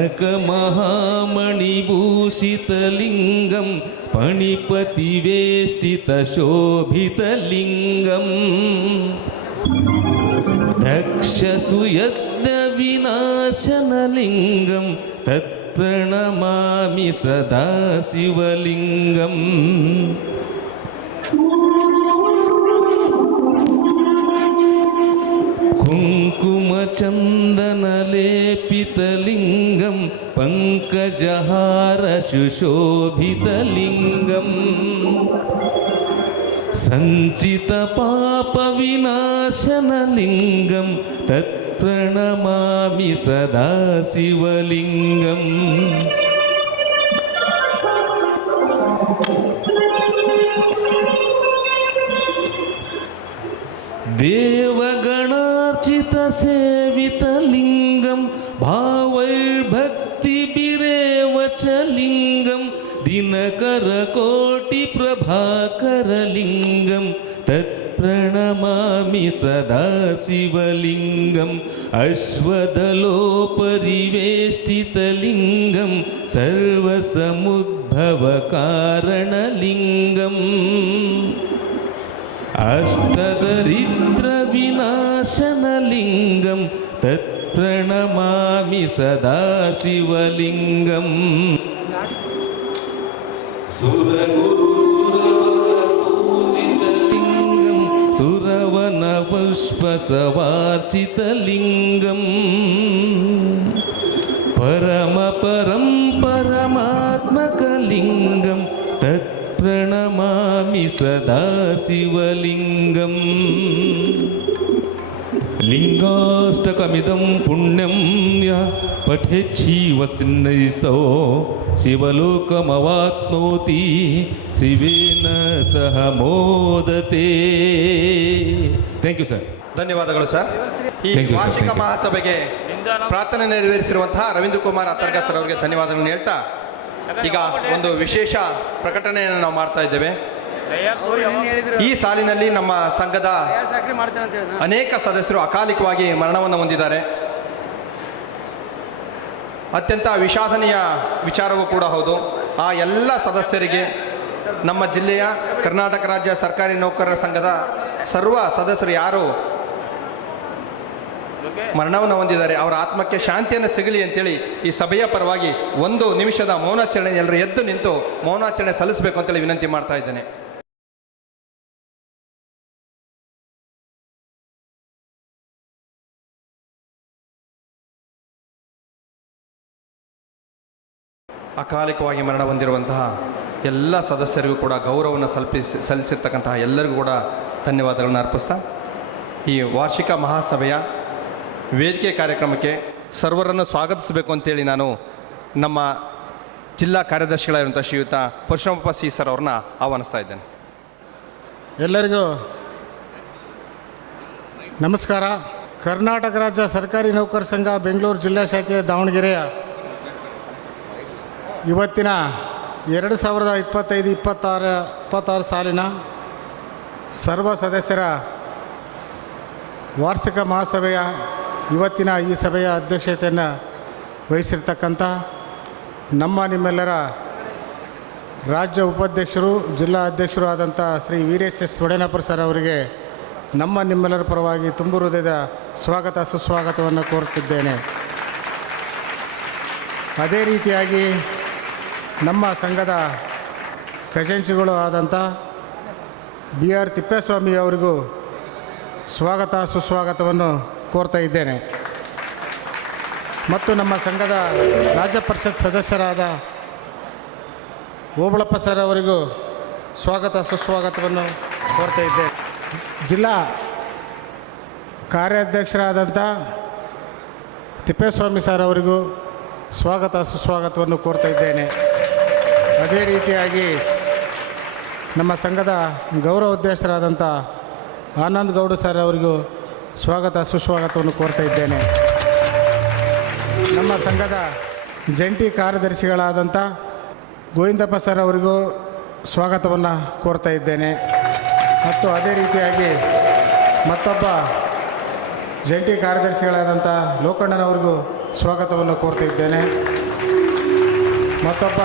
कनकमहामणिभूषितलिङ्गं पणिपतिवेष्टितशोभितलिङ्गं दक्षसुयज्ञविनाशनलिङ्गं तत्प्रणमामि सदा शिवलिङ्गम् कुङ्कुमचन्दनलेपितलिङ्गं पङ्कजहारशुशोभितलिङ्गं सञ्चितपापविनाशनलिङ्गं तत्प्रणमामि सदा शिवलिङ्गम् देवगणार्चितसेवितलिङ्गं भावैर्भक्तिभिरेव च लिङ्गं दिनकरकोटिप्रभाकरलिङ्गं तत्प्रणमामि सदा शिवलिङ्गम् अश्वदलोपरिवेष्टितलिङ्गं सर्वसमुद्भवकारणलिङ्गम् अष्टदरिद्रविनाशनलिङ्गं तत्प्रणमामि सदा शिवलिङ्गम् सुरगुरुसुरवरपूजितलिङ्गं सुरवनपुष्पसवार्चितलिङ्गं परमात्मकलिङ्गं प्रणमामि सदा शिवलिङ्गम् लिङ्गाष्टकमिदं पुण्यं यः पठेच्छीवसिन्नैसो शिवलोकमवाप्नोति शिवेन सह मोदते. Thank you sir. ಧನ್ಯವಾದಗಳು ಸರ್. ಈ ವಾರ್ಷಿಕ ಮಹಾಸಭೆಗೆ ಪ್ರಾರ್ಥನೆ ನೆರವೇರಿಸಿರುವಂತಹ ರವೀಂದ್ರ ಕುಮಾರ್ ಅತ್ತರ್ಗ ಸರ್ ಅವರಿಗೆ ಧನ್ಯವಾದಗಳನ್ನು ಹೇಳ್ತಾ ಈಗ ಒಂದು ವಿಶೇಷ ಪ್ರಕಟಣೆಯನ್ನು ನಾವು ಮಾಡ್ತಾ ಇದ್ದೇವೆ. ಈ ಸಾಲಿನಲ್ಲಿ ನಮ್ಮ ಸಂಘದ ಅನೇಕ ಸದಸ್ಯರು ಅಕಾಲಿಕವಾಗಿ ಮರಣವನ್ನು ಹೊಂದಿದ್ದಾರೆ. ಅತ್ಯಂತ ವಿಷಾದನೀಯ ವಿಚಾರವೂ ಕೂಡ ಹೌದು. ಆ ಎಲ್ಲ ಸದಸ್ಯರಿಗೆ ನಮ್ಮ ಜಿಲ್ಲೆಯ ಕರ್ನಾಟಕ ರಾಜ್ಯ ಸರ್ಕಾರಿ ನೌಕರರ ಸಂಘದ ಸರ್ವ ಸದಸ್ಯರು ಯಾರು ಮರಣವನ್ನು ಹೊಂದಿದ್ದಾರೆ ಅವರ ಆತ್ಮಕ್ಕೆ ಶಾಂತಿಯನ್ನು ಸಿಗಲಿ ಅಂತೇಳಿ ಈ ಸಭೆಯ ಪರವಾಗಿ ಒಂದು ನಿಮಿಷದ ಮೌನಾಚರಣೆ ಎಲ್ಲರೂ ಎದ್ದು ನಿಂತು ಮೌನಾಚರಣೆ ಸಲ್ಲಿಸಬೇಕು ಅಂತೇಳಿ ವಿನಂತಿ ಮಾಡ್ತಾ ಇದ್ದೇನೆ. ಅಕಾಲಿಕವಾಗಿ ಮರಣ ಹೊಂದಿರುವಂತಹ ಎಲ್ಲ ಸದಸ್ಯರಿಗೂ ಕೂಡ ಗೌರವವನ್ನು ಸಲ್ಲಿಸಿರ್ತಕ್ಕಂತಹ ಎಲ್ಲರಿಗೂ ಕೂಡ ಧನ್ಯವಾದಗಳನ್ನು ಅರ್ಪಿಸ್ತಾ ಈ ವಾರ್ಷಿಕ ಮಹಾಸಭೆಯ ವೇದಿಕೆ ಕಾರ್ಯಕ್ರಮಕ್ಕೆ ಸರ್ವರನ್ನು ಸ್ವಾಗತಿಸಬೇಕು ಅಂತೇಳಿ ನಾನು ನಮ್ಮ ಜಿಲ್ಲಾ ಕಾರ್ಯದರ್ಶಿಗಳಾಗಿರುವಂಥ ಶ್ರೀಯುತ ಪರಶುರಾಮಪ್ಪ ಸಿ ಸರ್ ಅವ್ರನ್ನ ಆಹ್ವಾನಿಸ್ತಾ ಇದ್ದೇನೆ. ಎಲ್ಲರಿಗೂ ನಮಸ್ಕಾರ. ಕರ್ನಾಟಕ ರಾಜ್ಯ ಸರ್ಕಾರಿ ನೌಕರ ಸಂಘ ಬೆಂಗಳೂರು ಜಿಲ್ಲಾ ಶಾಖೆ ದಾವಣಗೆರೆಯ ಇವತ್ತಿನ 2025-26 ಸಾಲಿನ ಸರ್ವ ಸದಸ್ಯರ ವಾರ್ಷಿಕ ಮಹಾಸಭೆಯ ಇವತ್ತಿನ ಈ ಸಭೆಯ ಅಧ್ಯಕ್ಷತೆಯನ್ನು ವಹಿಸಿರ್ತಕ್ಕಂಥ ನಿಮ್ಮೆಲ್ಲರ ರಾಜ್ಯ ಉಪಾಧ್ಯಕ್ಷರು ಜಿಲ್ಲಾ ಅಧ್ಯಕ್ಷರು ಆದಂಥ ಶ್ರೀ ವೀರೇಶ್ ಎಸ್ ಒಡೆನಪುರ ಸರ್ ಅವರಿಗೆ ನಿಮ್ಮೆಲ್ಲರ ಪರವಾಗಿ ತುಂಬು ಹೃದಯದ ಸ್ವಾಗತ ಸುಸ್ವಾಗತವನ್ನು ಕೋರುತ್ತಿದ್ದೇನೆ. ಅದೇ ರೀತಿಯಾಗಿ ನಮ್ಮ ಸಂಘದ ಖಜಾಂಚಿಗಳು ಆದಂಥ BR ತಿಪ್ಪೇಸ್ವಾಮಿ ಅವರಿಗೂ ಸ್ವಾಗತ ಸುಸ್ವಾಗತವನ್ನು ಕೋರ್ತಾ ಇದ್ದೇನೆ. ಮತ್ತು ನಮ್ಮ ಸಂಘದ ರಾಜ್ಯ ಪರಿಷತ್ ಸದಸ್ಯರಾದ ಓಬಳಪ್ಪ ಸರ್ ಅವರಿಗೂ ಸ್ವಾಗತ ಸುಸ್ವಾಗತವನ್ನು ಕೋರ್ತಾ ಇದ್ದೇನೆ. ಜಿಲ್ಲಾ ಕಾರ್ಯಾಧ್ಯಕ್ಷರಾದಂಥ ತಿಪ್ಪೇಸ್ವಾಮಿ ಸರ್ ಅವರಿಗೂ ಸ್ವಾಗತ ಸುಸ್ವಾಗತವನ್ನು ಕೋರ್ತಾ ಇದ್ದೇನೆ. ಅದೇ ರೀತಿಯಾಗಿ ನಮ್ಮ ಸಂಘದ ಗೌರವಾಧ್ಯಕ್ಷರಾದಂಥ ಆನಂದ್ ಗೌಡ ಸರ್ ಅವರಿಗೂ ಸ್ವಾಗತ ಸುಸ್ವಾಗತವನ್ನು ಕೋರ್ತಾ ಇದ್ದೇನೆ. ನಮ್ಮ ಸಂಘದ ಜಂಟಿ ಕಾರ್ಯದರ್ಶಿಗಳಾದಂಥ ಗೋವಿಂದಪ್ಪ ಸರ್ ಅವರಿಗೂ ಸ್ವಾಗತವನ್ನು ಕೋರ್ತಾ ಇದ್ದೇನೆ. ಮತ್ತು ಅದೇ ರೀತಿಯಾಗಿ ಮತ್ತೊಬ್ಬ ಜಂಟಿ ಕಾರ್ಯದರ್ಶಿಗಳಾದಂಥ ಲೋಕಣ್ಣನವರಿಗೂ ಸ್ವಾಗತವನ್ನು ಕೋರ್ತಿದ್ದೇನೆ. ಮತ್ತೊಬ್ಬ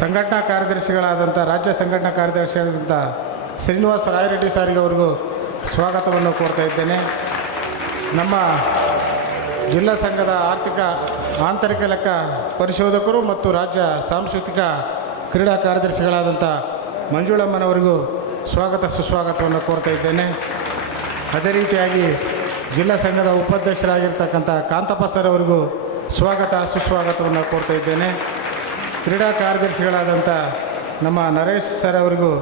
ಸಂಘಟನಾ ಕಾರ್ಯದರ್ಶಿಗಳಾದಂಥ ರಾಜ್ಯ ಸಂಘಟನಾ ಕಾರ್ಯದರ್ಶಿಗಳಾದಂಥ ಶ್ರೀನಿವಾಸ ರಾಯರೆಡ್ಡಿ ಸಾರಿಗೆ ಅವರಿಗೂ ಸ್ವಾಗತವನ್ನು ಕೋರ್ತಾ ಇದ್ದೇನೆ. ನಮ್ಮ ಜಿಲ್ಲಾ ಸಂಘದ ಆಂತರಿಕ ಲೆಕ್ಕ ಪರಿಶೋಧಕರು ಮತ್ತು ರಾಜ್ಯ ಸಾಂಸ್ಕೃತಿಕ ಕ್ರೀಡಾ ಕಾರ್ಯದರ್ಶಿಗಳಾದಂಥ ಮಂಜುಳಮ್ಮನವರಿಗೂ ಸ್ವಾಗತ ಸುಸ್ವಾಗತವನ್ನು ಕೋರ್ತಾ ಇದ್ದೇನೆ. ಅದೇ ರೀತಿಯಾಗಿ ಜಿಲ್ಲಾ ಸಂಘದ ಉಪಾಧ್ಯಕ್ಷರಾಗಿರ್ತಕ್ಕಂಥ ಕಾಂತಪ್ಪ ಸರ್ ಅವರಿಗೂ ಸ್ವಾಗತ ಸುಸ್ವಾಗತವನ್ನು ಕೋರ್ತಾ ಇದ್ದೇನೆ. ಕ್ರೀಡಾ ಕಾರ್ಯದರ್ಶಿಗಳಾದಂಥ ನಮ್ಮ ನರೇಶ್ ಸರ್ ಅವರಿಗೂ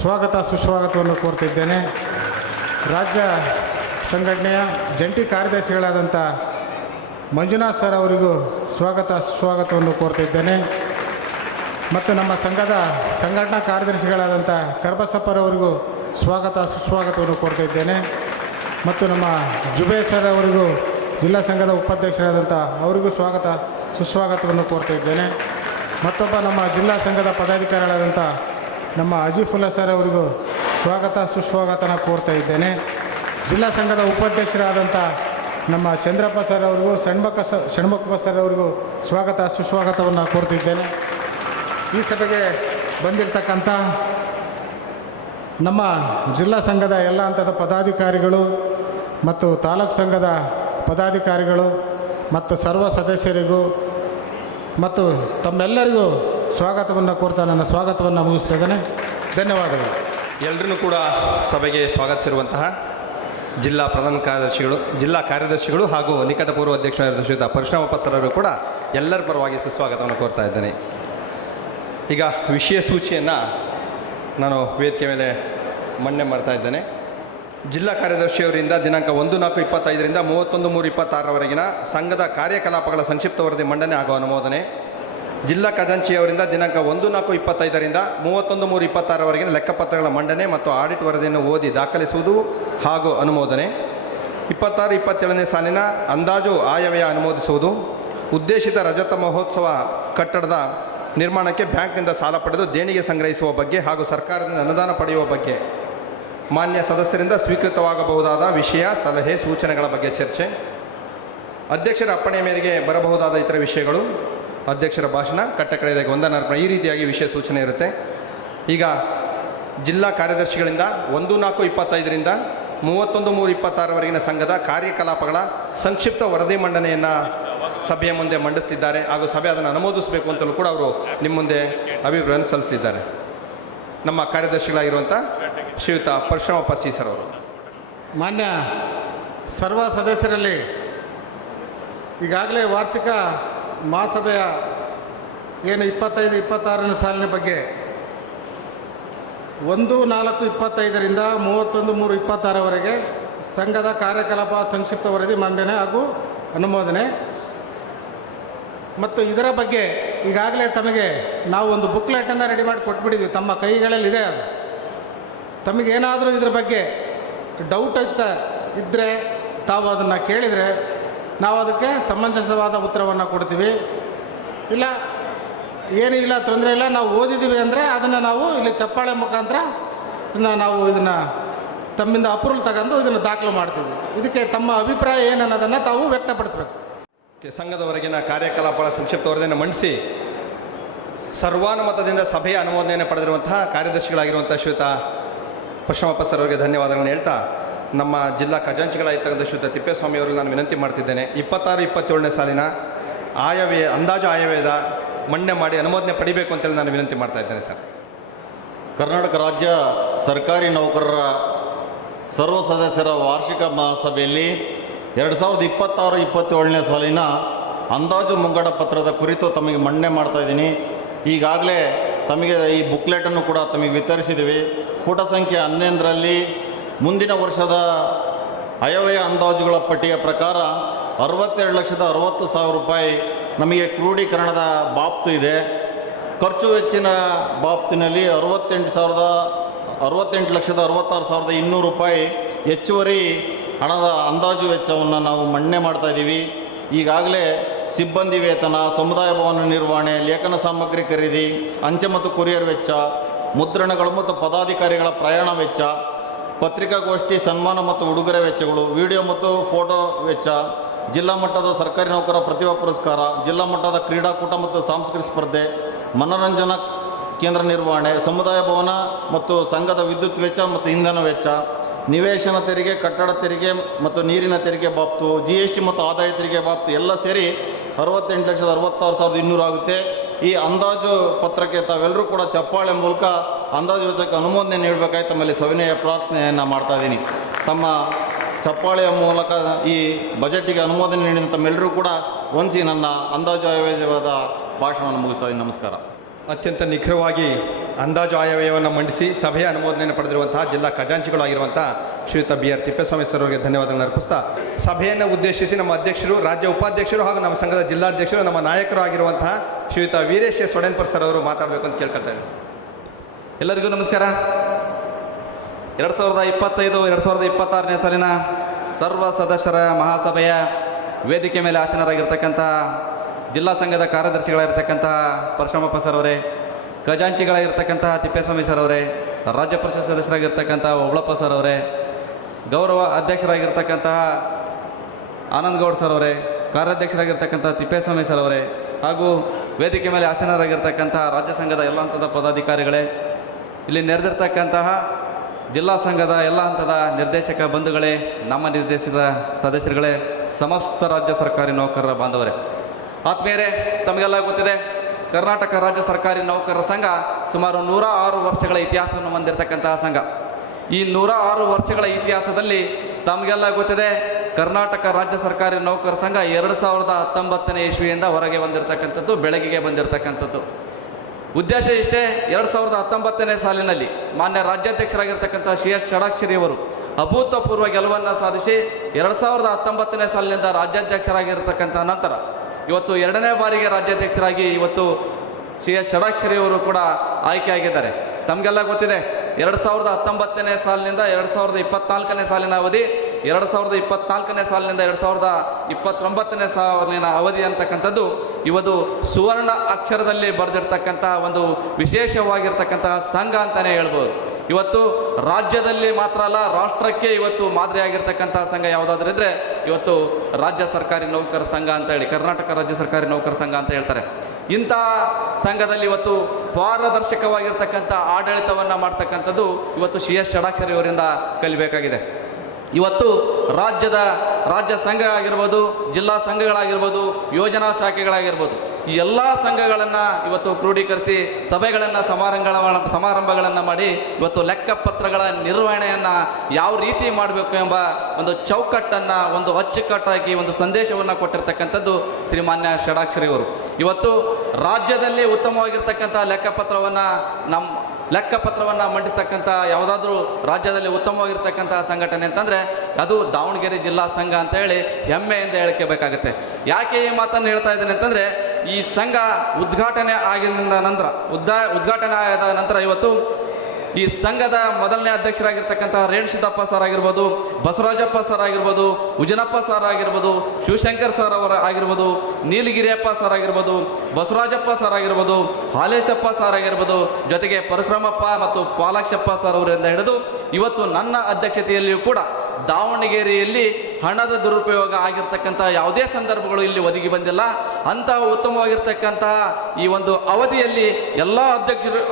ಸ್ವಾಗತ ಸುಸ್ವಾಗತವನ್ನು ಕೋರ್ತಿದ್ದೇನೆ. ರಾಜ್ಯ ಸಂಘಟನೆಯ ಜಂಟಿ ಕಾರ್ಯದರ್ಶಿಗಳಾದಂಥ ಮಂಜುನಾಥ್ ಸರ್ ಅವರಿಗೂ ಸ್ವಾಗತ ಸುಸ್ವಾಗತವನ್ನು ಕೋರ್ತಿದ್ದೇನೆ. ಮತ್ತು ನಮ್ಮ ಸಂಘದ ಸಂಘಟನಾ ಕಾರ್ಯದರ್ಶಿಗಳಾದಂಥ ಕರ್ಬಸಪ್ಪರವರಿಗೂ ಸ್ವಾಗತ ಸುಸ್ವಾಗತವನ್ನು ಕೋರ್ತಾ ಇದ್ದೇನೆ. ಮತ್ತು ನಮ್ಮ ಜುಬೇರ್ ಸರ್ ಅವರಿಗೂ ಜಿಲ್ಲಾ ಸಂಘದ ಉಪಾಧ್ಯಕ್ಷರಾದಂಥ ಅವರಿಗೂ ಸ್ವಾಗತ ಸುಸ್ವಾಗತವನ್ನು ಕೋರ್ತಾ ಇದ್ದೇನೆ. ಮತ್ತೊಬ್ಬ ನಮ್ಮ ಜಿಲ್ಲಾ ಸಂಘದ ಪದಾಧಿಕಾರಿಗಳಾದಂಥ ನಮ್ಮ ಅಜೀಫುಲ್ಲಾ ಸರ್ ಅವರಿಗೂ ಸ್ವಾಗತ ಸುಸ್ವಾಗತನ ಕೋರ್ತಾ ಇದ್ದೇನೆ. ಜಿಲ್ಲಾ ಸಂಘದ ಉಪಾಧ್ಯಕ್ಷರಾದಂಥ ನಮ್ಮ ಚಂದ್ರಪ್ಪ ಸರ್ ಅವರಿಗೂ ಷಣ್ಮುಖಪ್ಪ ಸರ್ ಅವರಿಗೂ ಸ್ವಾಗತ ಸುಸ್ವಾಗತವನ್ನು ಕೋರ್ತಿದ್ದೇನೆ. ಈ ಸಭೆಗೆ ಬಂದಿರತಕ್ಕಂಥ ನಮ್ಮ ಜಿಲ್ಲಾ ಸಂಘದ ಎಲ್ಲ ಹಂತದ ಪದಾಧಿಕಾರಿಗಳು ಮತ್ತು ತಾಲೂಕು ಸಂಘದ ಪದಾಧಿಕಾರಿಗಳು ಮತ್ತು ಸರ್ವ ಸದಸ್ಯರಿಗೂ ಮತ್ತು ತಮ್ಮೆಲ್ಲರಿಗೂ ಸ್ವಾಗತವನ್ನು ಕೋರ್ತಾ ನನ್ನ ಸ್ವಾಗತವನ್ನು ಮುಗಿಸ್ತಾ ಇದ್ದೇನೆ. ಧನ್ಯವಾದಗಳು. ಎಲ್ಲರೂ ಕೂಡ ಸಭೆಗೆ ಸ್ವಾಗತಿಸಿರುವಂತಹ ಜಿಲ್ಲಾ ಪ್ರಧಾನ ಕಾರ್ಯದರ್ಶಿಗಳು, ಜಿಲ್ಲಾ ಕಾರ್ಯದರ್ಶಿಗಳು ಹಾಗೂ ನಿಕಟಪೂರ್ವ ಅಧ್ಯಕ್ಷರಾದ ಶ್ರೀಯುತ ಪರಶುರಾಮಪ್ಪ ಸರ್ ಅವರು ಕೂಡ ಎಲ್ಲರ ಪರವಾಗಿ ಸುಸ್ವಾಗತವನ್ನು ಕೋರ್ತಾ ಇದ್ದೇನೆ. ಈಗ ವಿಷಯ ಸೂಚಿಯನ್ನು ನಾನು ವೇದಿಕೆ ಮೇಲೆ ಮಂಡನೆ ಮಾಡ್ತಾ ಇದ್ದೇನೆ. ಜಿಲ್ಲಾ ಕಾರ್ಯದರ್ಶಿಯವರಿಂದ ದಿನಾಂಕ 1/4/25ರಿಂದ 31/3/26ರವರೆಗಿನ ಸಂಘದ ಕಾರ್ಯಕಲಾಪಗಳ ಸಂಕ್ಷಿಪ್ತ ವರದಿ ಮಂಡನೆ ಹಾಗೂ ಅನುಮೋದನೆ. ಜಿಲ್ಲಾ ಖಜಾಂಚಿಯವರಿಂದ ದಿನಾಂಕ 1/4/25ರಿಂದ 31/3/26ರವರೆಗಿನ ಲೆಕ್ಕಪತ್ರಗಳ ಮಂಡನೆ ಮತ್ತು ಆಡಿಟ್ ವರದಿಯನ್ನು ಓದಿ ದಾಖಲಿಸುವುದು ಹಾಗೂ ಅನುಮೋದನೆ. 26-27ನೇ ಸಾಲಿನ ಅಂದಾಜು ಆಯವ್ಯಯ ಅನುಮೋದಿಸುವುದು. ಉದ್ದೇಶಿತ ರಜತ ಮಹೋತ್ಸವ ಕಟ್ಟಡದ ನಿರ್ಮಾಣಕ್ಕೆ ಬ್ಯಾಂಕ್ನಿಂದ ಸಾಲ ಪಡೆದು ದೇಣಿಗೆ ಸಂಗ್ರಹಿಸುವ ಬಗ್ಗೆ ಹಾಗೂ ಸರ್ಕಾರದಿಂದ ಅನುದಾನ ಪಡೆಯುವ ಬಗ್ಗೆ ಮಾನ್ಯ ಸದಸ್ಯರಿಂದ ಸ್ವೀಕೃತವಾಗಬಹುದಾದ ವಿಷಯ, ಸಲಹೆ, ಸೂಚನೆಗಳ ಬಗ್ಗೆ ಚರ್ಚೆ. ಅಧ್ಯಕ್ಷರ ಅಪ್ಪಣೆ ಮೇರೆಗೆ ಬರಬಹುದಾದ ಇತರ ವಿಷಯಗಳು, ಅಧ್ಯಕ್ಷರ ಭಾಷಣ, ಕಟ್ಟಕಡೆದಾಗಿ ವಂದನಾರ್ಪಣೆ, ಈ ರೀತಿಯಾಗಿ ವಿಷಯ ಸೂಚನೆ ಇರುತ್ತೆ. ಈಗ ಜಿಲ್ಲಾ ಕಾರ್ಯದರ್ಶಿಗಳಿಂದ 1/4/25ರಿಂದ 31/3/26ರವರೆಗಿನ ಸಂಘದ ಕಾರ್ಯಕಲಾಪಗಳ ಸಂಕ್ಷಿಪ್ತ ವರದಿ ಮಂಡನೆಯನ್ನು ಸಭೆಯ ಮುಂದೆ ಮಂಡಿಸ್ತಿದ್ದಾರೆ ಹಾಗೂ ಸಭೆ ಅದನ್ನು ಅನುಮೋದಿಸಬೇಕು ಅಂತಲೂ ಕೂಡ ಅವರು ನಿಮ್ಮ ಮುಂದೆ ಅಭಿಪ್ರಾಯ ಸಲ್ಲಿಸ್ತಿದ್ದಾರೆ. ನಮ್ಮ ಕಾರ್ಯದರ್ಶಿಗಳಾಗಿರುವಂಥ ಶ್ರೀಯುತ ಪರಶುರಾಮಪ್ಪ ಸಿ ಸರ್ ಅವರು. ಮಾನ್ಯ ಸರ್ವ ಸದಸ್ಯರಲ್ಲಿ ಈಗಾಗಲೇ ವಾರ್ಷಿಕ ಮಹಾಸಭೆಯ ಏನು 25-26ನೇ ಸಾಲಿನ ಬಗ್ಗೆ 1/4/25ರಿಂದ 31/3/26ರವರೆಗೆ ಸಂಘದ ಕಾರ್ಯಕಲಾಪ ಸಂಕ್ಷಿಪ್ತ ವರದಿ ಮಂಡನೆ ಹಾಗೂ ಅನುಮೋದನೆ ಮತ್ತು ಇದರ ಬಗ್ಗೆ ಈಗಾಗಲೇ ತಮಗೆ ನಾವು ಒಂದು ಬುಕ್ಲೆಟನ್ನು ರೆಡಿ ಮಾಡಿ ಕೊಟ್ಬಿಟ್ಟಿದ್ವಿ. ತಮ್ಮ ಕೈಗಳಲ್ಲಿದೆ ಅದು. ತಮಗೇನಾದರೂ ಇದ್ರ ಬಗ್ಗೆ ಡೌಟ್ ಇದ್ದರೆ ತಾವು ಅದನ್ನು ಕೇಳಿದರೆ ನಾವು ಅದಕ್ಕೆ ಸಮಂಜಸವಾದ ಉತ್ತರವನ್ನು ಕೊಡ್ತೀವಿ. ಇಲ್ಲ ಏನೂ ಇಲ್ಲ, ತೊಂದರೆ ಇಲ್ಲ, ನಾವು ಓದಿದ್ದೀವಿ ಅಂದರೆ ಅದನ್ನು ನಾವು ಇಲ್ಲಿ ಚಪ್ಪಾಳೆ ಮುಖಾಂತರ ನಾವು ಇದನ್ನು ತಮ್ಮಿಂದ ಅಪ್ರೂವಲ್ ತಗೊಂಡು ಇದನ್ನು ದಾಖಲು ಮಾಡ್ತೀವಿ. ಇದಕ್ಕೆ ತಮ್ಮ ಅಭಿಪ್ರಾಯ ಏನನ್ನೋದನ್ನು ತಾವು ವ್ಯಕ್ತಪಡಿಸಬೇಕು. ಸಂಘದವರೆಗಿನ ಕಾರ್ಯಕಲಾಪಗಳ ಸಂಕ್ಷಿಪ್ತ ವರದಿಯನ್ನು ಮಂಡಿಸಿ ಸರ್ವಾನುಮತದಿಂದ ಸಭೆಯ ಅನುಮೋದನೆಯನ್ನು ಪಡೆದಿರುವಂತಹ ಕಾರ್ಯದರ್ಶಿಗಳಾಗಿರುವಂಥ ಶ್ರೀಯುತ ಪರಶುರಾಮಪ್ಪ ಸರ್ ಅವರಿಗೆ ಧನ್ಯವಾದಗಳನ್ನು ಹೇಳ್ತಾ, ನಮ್ಮ ಜಿಲ್ಲಾ ಖಜಾಂಚಿಗಳಾಗಿರ್ತಕ್ಕಂಥ ಶ್ರೀಯುತ ತಿಪ್ಪೇಸ್ವಾಮಿ ಅವರಿಗೆ ನಾನು ವಿನಂತಿ ಮಾಡ್ತಿದ್ದೇನೆ. 26-27ನೇ ಸಾಲಿನ ಅಂದಾಜು ಆಯವ್ಯಯದ ಮಂಡನೆ ಮಾಡಿ ಅನುಮೋದನೆ ಪಡಿಬೇಕು ಅಂತೇಳಿ ನಾನು ವಿನಂತಿ ಮಾಡ್ತಾ ಇದ್ದೇನೆ ಸರ್. ಕರ್ನಾಟಕ ರಾಜ್ಯ ಸರ್ಕಾರಿ ನೌಕರರ ಸರ್ವ ಸದಸ್ಯರ ವಾರ್ಷಿಕ ಮಹಾಸಭೆಯಲ್ಲಿ 2026-27ನೇ ಸಾಲಿನ ಅಂದಾಜು ಮುಂಗಡ ಪತ್ರದ ಕುರಿತು ತಮಗೆ ಮಂಡನೆ ಮಾಡ್ತಾಯಿದ್ದೀನಿ. ಈಗಾಗಲೇ ತಮಗೆ ಈ ಬುಕ್ಲೆಟನ್ನು ಕೂಡ ತಮಗೆ ವಿತರಿಸಿದ್ದೀವಿ. ಪುಟ ಸಂಖ್ಯೆ 11ರಲ್ಲಿ ಮುಂದಿನ ವರ್ಷದ ಆಯವ್ಯಯ ಅಂದಾಜುಗಳ ಪಟ್ಟಿಯ ಪ್ರಕಾರ 62,60,000 ರೂಪಾಯಿ ನಮಗೆ ಕ್ರೋಢೀಕರಣದ ಬಾಬ್ತು ಇದೆ. ಖರ್ಚು ವೆಚ್ಚಿನ ಬಾಬ್ತಿನಲ್ಲಿ 68,66,200 ರೂಪಾಯಿ ಹೆಚ್ಚುವರಿ ಹಣದ ಅಂದಾಜು ವೆಚ್ಚವನ್ನು ನಾವು ಮಂಡನೆ ಮಾಡ್ತಾಯಿದ್ದೀವಿ. ಈಗಾಗಲೇ ಸಿಬ್ಬಂದಿ ವೇತನ, ಸಮುದಾಯ ಭವನ ನಿರ್ವಹಣೆ, ಲೇಖನ ಸಾಮಗ್ರಿ ಖರೀದಿ, ಅಂಚೆ ಮತ್ತು ಕೊರಿಯರ್ ವೆಚ್ಚ, ಮುದ್ರಣಗಳು ಮತ್ತು ಪದಾಧಿಕಾರಿಗಳ ಪ್ರಯಾಣ ವೆಚ್ಚ, ಪತ್ರಿಕಾಗೋಷ್ಠಿ, ಸನ್ಮಾನ ಮತ್ತು ಉಡುಗೊರೆ ವೆಚ್ಚಗಳು, ವಿಡಿಯೋ ಮತ್ತು ಫೋಟೋ ವೆಚ್ಚ, ಜಿಲ್ಲಾ ಮಟ್ಟದ ಸರ್ಕಾರಿ ನೌಕರ ಪ್ರತಿಭಾ ಪುರಸ್ಕಾರ, ಜಿಲ್ಲಾ ಮಟ್ಟದ ಕ್ರೀಡಾಕೂಟ ಮತ್ತು ಸಾಂಸ್ಕೃತಿಕ ಸ್ಪರ್ಧೆ, ಮನೋರಂಜನಾ ಕೇಂದ್ರ ನಿರ್ವಹಣೆ, ಸಮುದಾಯ ಭವನ ಮತ್ತು ಸಂಘದ ವಿದ್ಯುತ್ ವೆಚ್ಚ ಮತ್ತು ಇಂಧನ ವೆಚ್ಚ, ನಿವೇಶನ ತೆರಿಗೆ, ಕಟ್ಟಡ ತೆರಿಗೆ ಮತ್ತು ನೀರಿನ ತೆರಿಗೆ ಬಾಬ್ತು, GST ಮತ್ತು ಆದಾಯ ತೆರಿಗೆ ಬಾಬ್ತು ಎಲ್ಲ ಸೇರಿ 68,66,200 ಆಗುತ್ತೆ. ಈ ಅಂದಾಜು ಪತ್ರಕ್ಕೆ ತಾವೆಲ್ಲರೂ ಕೂಡ ಚಪ್ಪಾಳೆ ಮೂಲಕ ಅಂದಾಜು ವೆಚ್ಚಕ್ಕೆ ಅನುಮೋದನೆ ನೀಡಬೇಕಾಗಿ ತಮ್ಮಲ್ಲಿ ಸವಿನಯ ಪ್ರಾರ್ಥನೆಯನ್ನು ಮಾಡ್ತಾ ಇದ್ದೀನಿ. ತಮ್ಮ ಚಪ್ಪಾಳೆಯ ಮೂಲಕ ಈ ಬಜೆಟಿಗೆ ಅನುಮೋದನೆ ನೀಡಿದ ತಮ್ಮೆಲ್ಲರೂ ಕೂಡ ವಂದಿಸಿ ನನ್ನ ಅಂದಾಜು ಆಯವ್ಯಯವಾದ ಭಾಷಣವನ್ನು ಮುಗಿಸ್ತಾ ಇದ್ದೀನಿ. ನಮಸ್ಕಾರ. ಅತ್ಯಂತ ನಿಖರವಾಗಿ ಅಂದಾಜು ಆಯವ್ಯಯವನ್ನು ಮಂಡಿಸಿ ಸಭೆಯ ಅನುಮೋದನೆಯನ್ನು ಪಡೆದಿರುವಂತಹ ಜಿಲ್ಲಾ ಖಜಾಂಚಿಗಳಾಗಿರುವಂತಹ ಶ್ರೀಯುತ BR ತಿಪ್ಪೇಸ್ವಾಮಿ ಸರ್ ಅವರಿಗೆ ಧನ್ಯವಾದಗಳನ್ನು ಅರ್ಪಿಸ್ತಾ, ಸಭೆಯನ್ನು ಉದ್ದೇಶಿಸಿ ನಮ್ಮ ಅಧ್ಯಕ್ಷರು, ರಾಜ್ಯ ಉಪಾಧ್ಯಕ್ಷರು ಹಾಗೂ ನಮ್ಮ ಸಂಘದ ಜಿಲ್ಲಾಧ್ಯಕ್ಷರು, ನಮ್ಮ ನಾಯಕರು ಆಗಿರುವಂತಹ ಶ್ರೀಯುತ ವೀರೇಶ್ ಎಸ್ ಒಡೆನ್ಪುರ್ ಸರ್ ಅವರು ಮಾತಾಡಬೇಕು ಅಂತ ಕೇಳ್ಕೊಳ್ತಾ ಇದ್ದೀನಿ. ಎಲ್ಲರಿಗೂ ನಮಸ್ಕಾರ. 2025-2026ನೇ ಸಾಲಿನ ಸರ್ವ ಸದಸ್ಯರ ಮಹಾಸಭೆಯ ವೇದಿಕೆ ಮೇಲೆ ಆಸೀನರಾಗಿರ್ತಕ್ಕಂಥ ಜಿಲ್ಲಾ ಸಂಘದ ಕಾರ್ಯದರ್ಶಿಗಳಾಗಿರ್ತಕ್ಕಂತಹ ಪರಶುರಾಮಪ್ಪ ಸರ್ ಅವರೇ, ಖಜಾಂಚಿಗಳಾಗಿರ್ತಕ್ಕಂತಹ ತಿಪ್ಪೇಸ್ವಾಮಿ ಸರ್ ಅವರೇ, ರಾಜ್ಯ ಪರಿಷತ್ ಸದಸ್ಯರಾಗಿರ್ತಕ್ಕಂಥ ಓಬಳಪ್ಪ ಸರ್ ಅವರೇ, ಗೌರವ ಅಧ್ಯಕ್ಷರಾಗಿರ್ತಕ್ಕಂತಹ ಆನಂದಗೌಡ ಸರ್ ಅವರೇ, ಕಾರ್ಯಾಧ್ಯಕ್ಷರಾಗಿರ್ತಕ್ಕಂಥ ತಿಪ್ಪೇಸ್ವಾಮಿ ಸರ್ ಅವರೇ, ಹಾಗೂ ವೇದಿಕೆ ಮೇಲೆ ಆಸೀನರಾಗಿರ್ತಕ್ಕಂಥ ರಾಜ್ಯ ಸಂಘದ ಎಲ್ಲ ಹಂತದ ಪದಾಧಿಕಾರಿಗಳೇ, ಇಲ್ಲಿ ನೆರೆದಿರ್ತಕ್ಕಂತಹ ಜಿಲ್ಲಾ ಸಂಘದ ಎಲ್ಲ ಹಂತದ ನಿರ್ದೇಶಕ ಬಂಧುಗಳೇ, ನಮ್ಮ ನಿರ್ದೇಶಿತ ಸದಸ್ಯರುಗಳೇ, ಸಮಸ್ತ ರಾಜ್ಯ ಸರ್ಕಾರಿ ನೌಕರರ ಬಾಂಧವರೇ, ಆತ್ಮೀಯರೇ, ತಮಗೆಲ್ಲ ಗೊತ್ತಿದೆ ಕರ್ನಾಟಕ ರಾಜ್ಯ ಸರ್ಕಾರಿ ನೌಕರರ ಸಂಘ ಸುಮಾರು 106 ವರ್ಷಗಳ ಇತಿಹಾಸವನ್ನು ಹೊಂದಿರತಕ್ಕಂತಹ ಸಂಘ. ಈ 106 ವರ್ಷಗಳ ಇತಿಹಾಸದಲ್ಲಿ ತಮಗೆಲ್ಲ ಗೊತ್ತಿದೆ ಕರ್ನಾಟಕ ರಾಜ್ಯ ಸರ್ಕಾರಿ ನೌಕರರ ಸಂಘ 2019ನೇ ಇಸ್ವಿಯಿಂದ ಹೊರಗೆ ಬಂದಿರತಕ್ಕಂಥದ್ದು, ಬೆಳಗಿಗೆ ಬಂದಿರತಕ್ಕಂಥದ್ದು. ಉದ್ದೇಶ ಇಷ್ಟೇ, 2019ನೇ ಸಾಲಿನಲ್ಲಿ ಮಾನ್ಯ ರಾಜ್ಯಾಧ್ಯಕ್ಷರಾಗಿರ್ತಕ್ಕಂಥ CS ಷಡಾಕ್ಷರಿಯವರು ಅಭೂತಪೂರ್ವ ಗೆಲುವನ್ನು ಸಾಧಿಸಿ 2019ನೇ ಸಾಲಿನಿಂದ ರಾಜ್ಯಾಧ್ಯಕ್ಷರಾಗಿರ್ತಕ್ಕಂಥ ನಂತರ ಇವತ್ತು 2ನೇ ಬಾರಿಗೆ ರಾಜ್ಯಾಧ್ಯಕ್ಷರಾಗಿ ಇವತ್ತು CS ಷಡಾಕ್ಷರಿಯವರು ಕೂಡ ಆಯ್ಕೆಯಾಗಿದ್ದಾರೆ. ತಮಗೆಲ್ಲ ಗೊತ್ತಿದೆ 2019ನೇ ಸಾಲಿನಿಂದ 2024ನೇ ಸಾಲಿನ ಅವಧಿ, 2024ನೇ ಸಾಲಿನಿಂದ 2029ನೇ ಸಾಲಿನ ಅವಧಿ ಅಂತಕ್ಕಂಥದ್ದು ಇವತ್ತು ಸುವರ್ಣ ಅಕ್ಷರದಲ್ಲಿ ಬರೆದಿರ್ತಕ್ಕಂಥ ಒಂದು ವಿಶೇಷವಾಗಿರ್ತಕ್ಕಂತಹ ಸಂಘ ಅಂತಲೇ ಹೇಳ್ಬೋದು. ಇವತ್ತು ರಾಜ್ಯದಲ್ಲಿ ಮಾತ್ರ ಅಲ್ಲ, ರಾಷ್ಟ್ರಕ್ಕೆ ಇವತ್ತು ಮಾದರಿಯಾಗಿರ್ತಕ್ಕಂತಹ ಸಂಘ ಯಾವುದಾದ್ರೂ ಇದ್ದರೆ ಇವತ್ತು ರಾಜ್ಯ ಸರ್ಕಾರಿ ನೌಕರ ಸಂಘ ಅಂತ ಹೇಳಿ, ಕರ್ನಾಟಕ ರಾಜ್ಯ ಸರ್ಕಾರಿ ನೌಕರ ಸಂಘ ಅಂತ ಹೇಳ್ತಾರೆ. ಇಂತಹ ಸಂಘದಲ್ಲಿ ಇವತ್ತು ಪಾರದರ್ಶಕವಾಗಿರ್ತಕ್ಕಂಥ ಆಡಳಿತವನ್ನು ಮಾಡ್ತಕ್ಕಂಥದ್ದು ಇವತ್ತು CS ಷಡಾಕ್ಷರಿ ಅವರಿಂದ ಕಲಿಬೇಕಾಗಿದೆ. ಇವತ್ತು ರಾಜ್ಯ ಸಂಘ ಆಗಿರ್ಬೋದು, ಜಿಲ್ಲಾ ಸಂಘಗಳಾಗಿರ್ಬೋದು, ಯೋಜನಾ ಶಾಖೆಗಳಾಗಿರ್ಬೋದು, ಈ ಎಲ್ಲ ಸಂಘಗಳನ್ನು ಇವತ್ತು ಕ್ರೋಢೀಕರಿಸಿ ಸಭೆಗಳನ್ನು ಸಮಾರಂಭಗಳನ್ನು ಮಾಡಿ ಇವತ್ತು ಲೆಕ್ಕಪತ್ರಗಳ ನಿರ್ವಹಣೆಯನ್ನು ಯಾವ ರೀತಿ ಮಾಡಬೇಕು ಎಂಬ ಒಂದು ಚೌಕಟ್ಟನ್ನು, ಒಂದು ಅಚ್ಚುಕಟ್ಟಾಗಿ ಒಂದು ಸಂದೇಶವನ್ನು ಕೊಟ್ಟಿರ್ತಕ್ಕಂಥದ್ದು ಶ್ರೀಮಾನ್ಯ ಷಡಾಕ್ಷರಿಯವರು. ಇವತ್ತು ರಾಜ್ಯದಲ್ಲಿ ಉತ್ತಮವಾಗಿರ್ತಕ್ಕಂಥ ಲೆಕ್ಕಪತ್ರವನ್ನು ಮಂಡಿಸ್ತಕ್ಕಂಥ ಯಾವುದಾದ್ರೂ ರಾಜ್ಯದಲ್ಲಿ ಉತ್ತಮವಾಗಿರ್ತಕ್ಕಂಥ ಸಂಘಟನೆ ಅಂತಂದರೆ ಅದು ದಾವಣಗೆರೆ ಜಿಲ್ಲಾ ಸಂಘ ಅಂತ ಹೇಳಿ ಹೆಮ್ಮೆಯಿಂದ ಹೇಳಬೇಕಾಗತ್ತೆ. ಯಾಕೆ ಈ ಮಾತನ್ನು ಹೇಳ್ತಾ ಇದ್ದೇನೆ ಅಂತಂದರೆ, ಈ ಸಂಘ ಉದ್ಘಾಟನೆ ಆದ ನಂತರ ಇವತ್ತು ಈ ಸಂಘದ ಮೊದಲನೇ ಅಧ್ಯಕ್ಷರಾಗಿರ್ತಕ್ಕಂಥ ರೇಣುಸಿದ್ದಪ್ಪ ಸರ್ ಆಗಿರ್ಬೋದು, ಬಸವರಾಜಪ್ಪ ಸರ್ ಆಗಿರ್ಬೋದು, ಉಜನಪ್ಪ ಸರ್ ಆಗಿರ್ಬೋದು, ಶಿವಶಂಕರ್ ಸರ್ ಅವರ ಆಗಿರ್ಬೋದು, ನೀಲಗಿರಿಯಪ್ಪ ಸರ್ ಆಗಿರ್ಬೋದು, ಬಸವರಾಜಪ್ಪ ಸರ್ ಆಗಿರ್ಬೋದು, ಹಾಲೇಶಪ್ಪ ಸರ್ ಆಗಿರ್ಬೋದು, ಜೊತೆಗೆ ಪರಶುರಾಮಪ್ಪ ಮತ್ತು ಪಾಲಾಕ್ಷಪ್ಪ ಸರ್ ಅವರಿಂದ ಹಿಡಿದು ಇವತ್ತು ನನ್ನ ಅಧ್ಯಕ್ಷತೆಯಲ್ಲಿಯೂ ಕೂಡ ದಾವಣಗೆರೆಯಲ್ಲಿ ಹಣದ ದುರುಪಯೋಗ ಆಗಿರ್ತಕ್ಕಂಥ ಯಾವುದೇ ಸಂದರ್ಭಗಳು ಇಲ್ಲಿ ಒದಗಿ ಬಂದಿಲ್ಲ. ಅಂತಹ ಉತ್ತಮವಾಗಿರ್ತಕ್ಕಂತಹ ಈ ಒಂದು ಅವಧಿಯಲ್ಲಿ ಎಲ್ಲ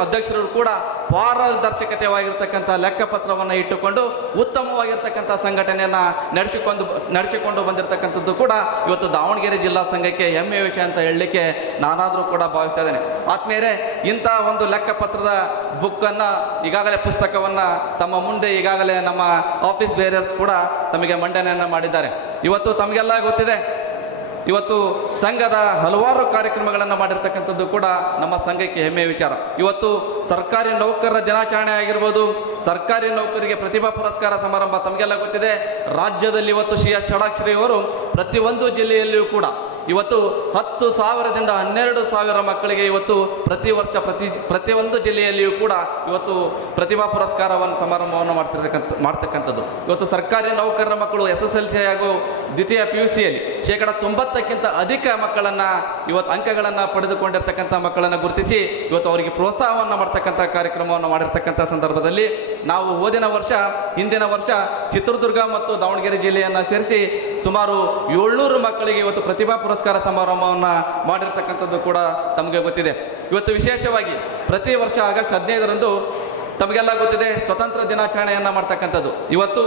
ಅಧ್ಯಕ್ಷರು ಕೂಡ ಪಾರದರ್ಶಕತೆವಾಗಿರ್ತಕ್ಕಂಥ ಲೆಕ್ಕಪತ್ರವನ್ನು ಇಟ್ಟುಕೊಂಡು ಉತ್ತಮವಾಗಿರ್ತಕ್ಕಂಥ ಸಂಘಟನೆಯನ್ನು ನಡೆಸಿಕೊಂಡು ಬಂದಿರತಕ್ಕಂಥದ್ದು ಕೂಡ ಇವತ್ತು ದಾವಣಗೆರೆ ಜಿಲ್ಲಾ ಸಂಘಕ್ಕೆ ಹೆಮ್ಮೆಯ ವಿಷಯ ಅಂತ ಹೇಳಲಿಕ್ಕೆ ನಾನಾದರೂ ಕೂಡ ಭಾವಿಸ್ತಾ ಇದ್ದೇನೆ. ಆತ್ಮೀಯರೇ, ಇಂಥ ಒಂದು ಲೆಕ್ಕಪತ್ರದ ಬುಕ್ಕನ್ನು ಈಗಾಗಲೇ ಪುಸ್ತಕವನ್ನು ತಮ್ಮ ಮುಂದೆ ಈಗಾಗಲೇ ನಮ್ಮ ಆಫೀಸ್ ಬೇರರ್ಸ್ ಕೂಡ ತಮಗೆ ಮಂಡನೆಯನ್ನು ಮಾಡಿದ್ದಾರೆ. ಇವತ್ತು ತಮಗೆಲ್ಲ ಗೊತ್ತಿದೆ, ಇವತ್ತು ಸಂಘದ ಹಲವಾರು ಕಾರ್ಯಕ್ರಮಗಳನ್ನು ಮಾಡಿರ್ತಕ್ಕಂಥದ್ದು ಕೂಡ ನಮ್ಮ ಸಂಘಕ್ಕೆ ಹೆಮ್ಮೆಯ ವಿಚಾರ. ಇವತ್ತು ಸರ್ಕಾರಿ ನೌಕರರ ದಿನಾಚರಣೆ ಆಗಿರ್ಬೋದು, ಸರ್ಕಾರಿ ನೌಕರಿಗೆ ಪ್ರತಿಭಾ ಪುರಸ್ಕಾರ ಸಮಾರಂಭ ತಮಗೆಲ್ಲ ಗೊತ್ತಿದೆ. ರಾಜ್ಯದಲ್ಲಿ ಇವತ್ತು CS ಷಡಾಕ್ಷರಿಯವರು ಪ್ರತಿಯೊಂದು ಜಿಲ್ಲೆಯಲ್ಲಿಯೂ ಕೂಡ ಇವತ್ತು 10,000ದಿಂದ 12,000 ಮಕ್ಕಳಿಗೆ ಇವತ್ತು ಪ್ರತಿ ವರ್ಷ ಪ್ರತಿಯೊಂದು ಜಿಲ್ಲೆಯಲ್ಲಿಯೂ ಕೂಡ ಇವತ್ತು ಪ್ರತಿಭಾ ಪುರಸ್ಕಾರವನ್ನು ಸಮಾರಂಭವನ್ನು ಮಾಡ್ತಕ್ಕಂಥದ್ದು. ಇವತ್ತು ಸರ್ಕಾರಿ ನೌಕರರ ಮಕ್ಕಳು SSLC ಹಾಗೂ ದ್ವಿತೀಯ PUCಯಲ್ಲಿ 90%ಕ್ಕಿಂತ ಅಧಿಕ ಮಕ್ಕಳನ್ನು ಇವತ್ತು ಅಂಕಗಳನ್ನು ಪಡೆದುಕೊಂಡಿರ್ತಕ್ಕಂಥ ಮಕ್ಕಳನ್ನು ಗುರುತಿಸಿ ಇವತ್ತು ಅವರಿಗೆ ಪ್ರೋತ್ಸಾಹವನ್ನು ಮಾಡ್ತಕ್ಕಂಥ ಕಾರ್ಯಕ್ರಮವನ್ನು ಮಾಡಿರ್ತಕ್ಕಂಥ ಸಂದರ್ಭದಲ್ಲಿ ನಾವು ಹಿಂದಿನ ವರ್ಷ ಚಿತ್ರದುರ್ಗ ಮತ್ತು ದಾವಣಗೆರೆ ಜಿಲ್ಲೆಯನ್ನು ಸೇರಿಸಿ ಸುಮಾರು 700 ಮಕ್ಕಳಿಗೆ ಇವತ್ತು ಪ್ರತಿಭಾ ಪುರಸ್ಕಾರ ಸಮಾರಂಭವನ್ನು ಮಾಡಿರ್ತಕ್ಕಂಥದ್ದು ಕೂಡ ತಮಗೆ ಗೊತ್ತಿದೆ. ಇವತ್ತು ವಿಶೇಷವಾಗಿ ಪ್ರತಿ ವರ್ಷ ಆಗಸ್ಟ್ 15ರಂದು ತಮಗೆಲ್ಲ ಗೊತ್ತಿದೆ ಸ್ವತಂತ್ರ ದಿನಾಚರಣೆಯನ್ನು ಮಾಡ್ತಕ್ಕಂಥದ್ದು. ಇವತ್ತು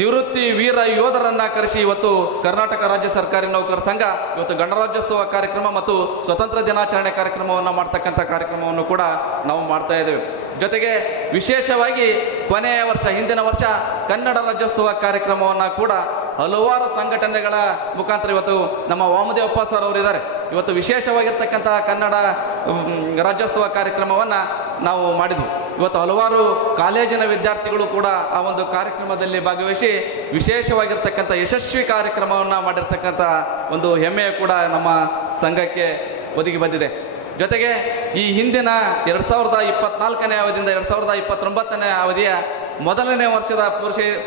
ನಿವೃತ್ತಿ ವೀರ ಯೋಧರನ್ನು ಕರೆಸಿ ಇವತ್ತು ಕರ್ನಾಟಕ ರಾಜ್ಯ ಸರ್ಕಾರಿ ನೌಕರರ ಸಂಘ ಇವತ್ತು ಗಣರಾಜ್ಯೋತ್ಸವ ಕಾರ್ಯಕ್ರಮ ಮತ್ತು ಸ್ವತಂತ್ರ ದಿನಾಚರಣೆ ಕಾರ್ಯಕ್ರಮವನ್ನು ಮಾಡ್ತಕ್ಕಂಥ ಕಾರ್ಯಕ್ರಮವನ್ನು ಕೂಡ ನಾವು ಮಾಡ್ತಾ ಇದ್ದೇವೆ. ಜೊತೆಗೆ ವಿಶೇಷವಾಗಿ ಕೊನೆಯ ವರ್ಷ ಹಿಂದಿನ ವರ್ಷ ಕನ್ನಡ ರಾಜ್ಯೋತ್ಸವ ಕಾರ್ಯಕ್ರಮವನ್ನು ಕೂಡ ಹಲವಾರು ಸಂಘಟನೆಗಳ ಮುಖಾಂತರ ಇವತ್ತು ನಮ್ಮ ವಾಮದೇವಪ್ಪ ಸರ್ ಅವರು ಇದ್ದಾರೆ. ಇವತ್ತು ವಿಶೇಷವಾಗಿರ್ತಕ್ಕಂತಹ ಕನ್ನಡ ರಾಜ್ಯೋತ್ಸವ ಕಾರ್ಯಕ್ರಮವನ್ನು ನಾವು ಮಾಡಿದ್ವು. ಇವತ್ತು ಹಲವಾರು ಕಾಲೇಜಿನ ವಿದ್ಯಾರ್ಥಿಗಳು ಕೂಡ ಆ ಒಂದು ಕಾರ್ಯಕ್ರಮದಲ್ಲಿ ಭಾಗವಹಿಸಿ ವಿಶೇಷವಾಗಿರ್ತಕ್ಕಂಥ ಯಶಸ್ವಿ ಕಾರ್ಯಕ್ರಮವನ್ನು ಮಾಡಿರ್ತಕ್ಕಂಥ ಒಂದು ಹೆಮ್ಮೆಯು ಕೂಡ ನಮ್ಮ ಸಂಘಕ್ಕೆ ಒದಗಿ ಬಂದಿದೆ. ಜೊತೆಗೆ ಈ ಹಿಂದಿನ 2024ನೇ ಅವಧಿಯಿಂದ 2029ನೇ ಅವಧಿಯ ಮೊದಲನೇ ವರ್ಷದ